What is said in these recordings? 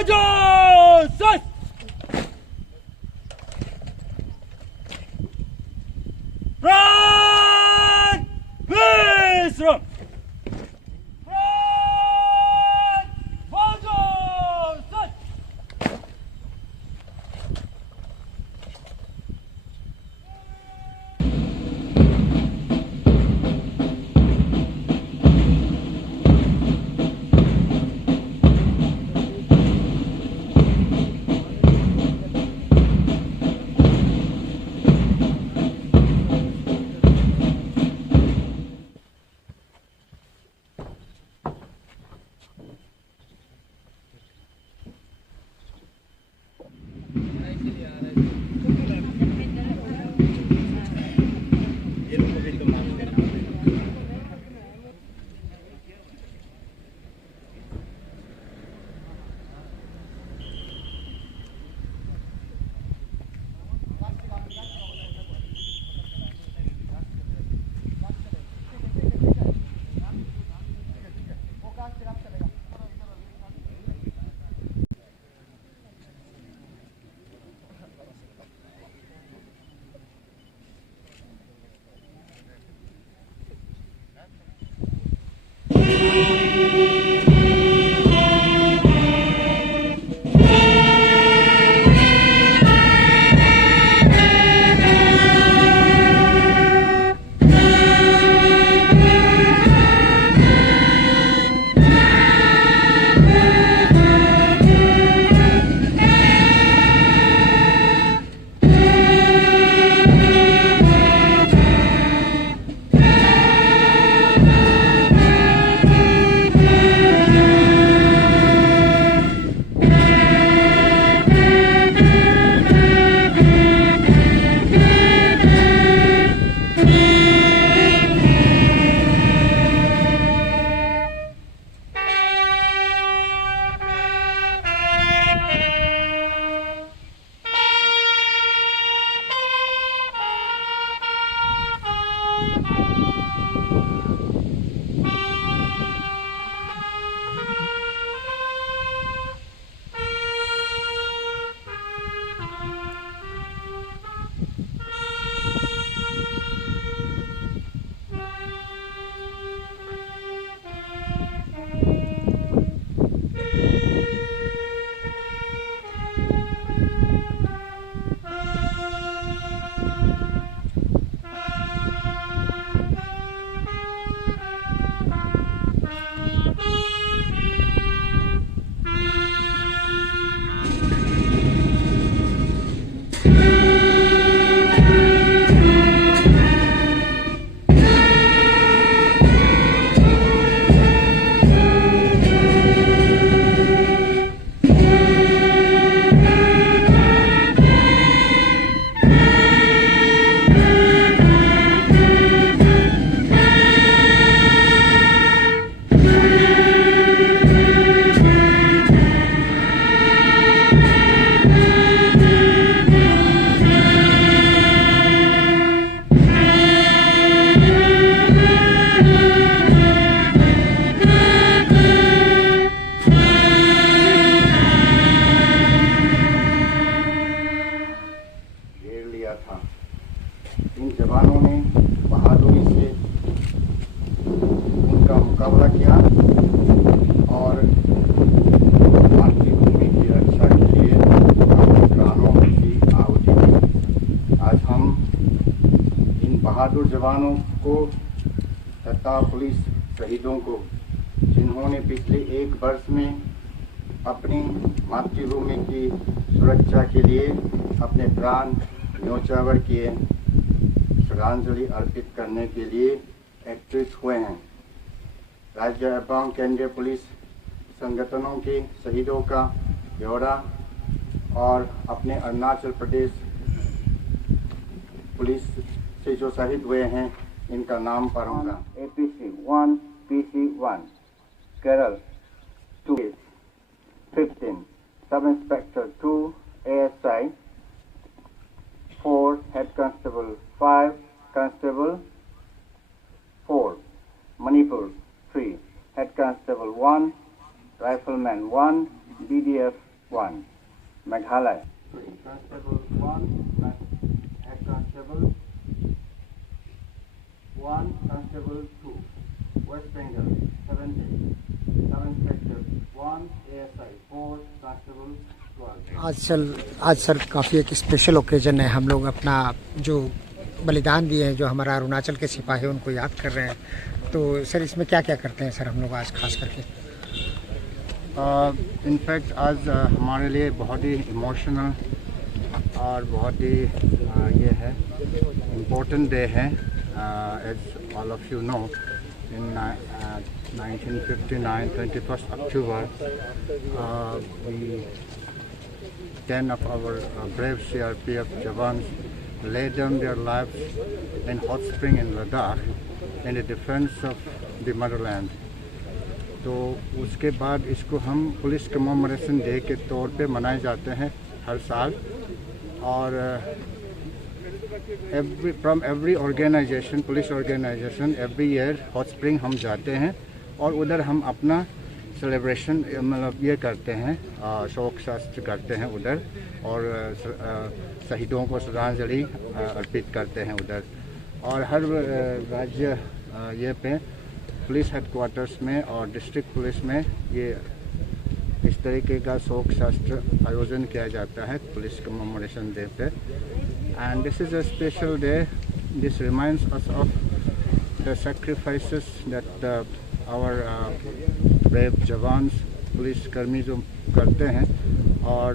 Fajo Sas. Front Visram. Front Fajo Sas. इन जवानों ने बहादुरी से उनका मुकाबला किया और मातृभूमि की रक्षा के लिए अपने प्राणों की आहुति दी। आज हम इन बहादुर जवानों को तथा पुलिस शहीदों को, जिन्होंने पिछले 1 वर्ष में अपनी मातृभूमि की सुरक्षा के लिए अपने प्राण न्योछावर किए, श्रद्धांजलि अर्पित करने के लिए एकत्रित हुए हैं। राज्य एवं केंद्रीय पुलिस संगठनों के शहीदों का ब्यौरा और अपने अरुणाचल प्रदेश पुलिस से जो शहीद हुए हैं इनका नाम पढ़ूंगा। APC 1, PC 1, Kerala 2, 15, Sub Inspector 2, ASI 4, Head Constable 5, Constable 4, Manipur 3, Head Constable 1, Rifleman 1, BDF 1. Meghalaya. 3. Constable 1. Head Constable 1. Constable 2. West Bengal 70. Sub-Inspector 1. ASI 4. Constable 12. आज सर काफ़ी एक स्पेशल ओकेजन है। हम लोग अपना जो बलिदान दिए हैं, जो हमारा अरुणाचल के सिपाही हैं, उनको याद कर रहे हैं। तो सर इसमें क्या क्या करते हैं सर हम लोग आज खास करके? इनफैक्ट आज हमारे लिए बहुत ही इमोशनल और बहुत ही ये है इम्पोर्टेंट डे है। As all of you know, in 1959 21st October, 10 of our brave CRPF jawans laid down their lives in hot spring in Ladakh in the defense of the motherland. तो उसके बाद इसको हम पुलिस कमेमोरेशन डे के तौर पे मनाए जाते हैं हर साल। और from every organisation, police organisation, every year hot spring हम जाते हैं और उधर हम अपना सेलिब्रेशन मतलब ये करते हैं, शोक शास्त्र करते हैं उधर और शहीदों को श्रद्धांजलि अर्पित करते हैं उधर। और हर राज्य ये पे पुलिस हेडक्वार्टर्स में और डिस्ट्रिक्ट पुलिस में ये इस तरीके का शोक शास्त्र आयोजन किया जाता है पुलिस कमेमोरेशन डे पे। And this is a special day. This reminds us of the sacrifices that our brave jawans, police कर्मी जो करते हैं और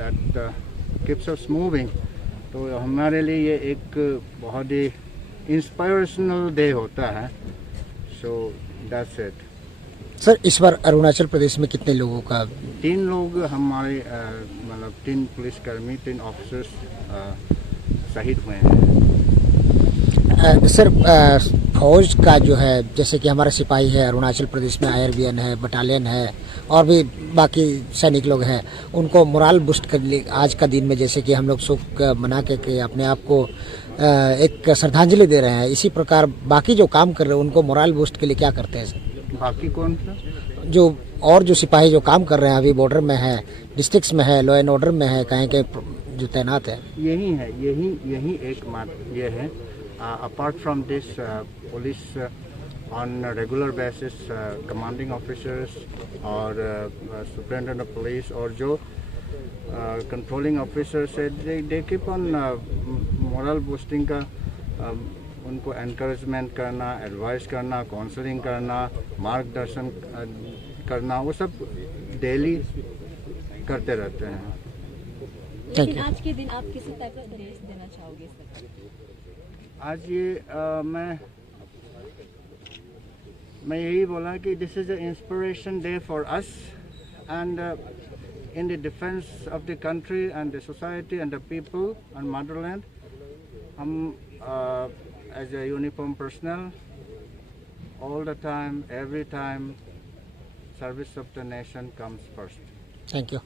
दैट कीप्स अस मूविंग। तो हमारे लिए ये एक बहुत ही इंस्पायरेशनल डे होता है। So that's it. सर इस बार अरुणाचल प्रदेश में कितने लोगों का? 3 लोग हमारे मतलब 3 पुलिसकर्मी, 3 ऑफिसर्स शहीद हुए हैं। सर फौज का जो है, जैसे कि हमारा सिपाही है अरुणाचल प्रदेश में, IRBN है, बटालियन है और भी बाकी सैनिक लोग हैं, उनको मोरल बूस्ट कर लिए आज का दिन में, जैसे कि हम लोग शोक मना के अपने आप को एक श्रद्धांजलि दे रहे हैं, इसी प्रकार बाकी जो काम कर रहे हैं उनको मोरल बूस्ट के लिए क्या करते हैं सर? बाकी कौन सा? जो और जो सिपाही जो काम कर रहे हैं, अभी बॉर्डर में है, डिस्ट्रिक्ट्स में है, लॉ एंड ऑर्डर में है, कहीं के जो तैनात है, यही है, यही एक मात्र ये है। Apart from this, police on regular basis, commanding officers और सुपरिटेंडेंट ऑफ पुलिस और जो कंट्रोलिंग ऑफिसर्स है, they keep on moral boosting का, उनको एनकरेजमेंट करना, एडवाइस करना, काउंसलिंग करना, मार्गदर्शन करना, वो सब डेली करते रहते हैं। लेकिन आज के दिन आप किसी टाइप का संदेश देना चाहोगे सर? आज ये मैं यही बोला कि this is a inspiration day for us and in the defense of the country and the society and the people and motherland. हम as a uniform personnel all the time, every time, service of the nation comes first. Thank you.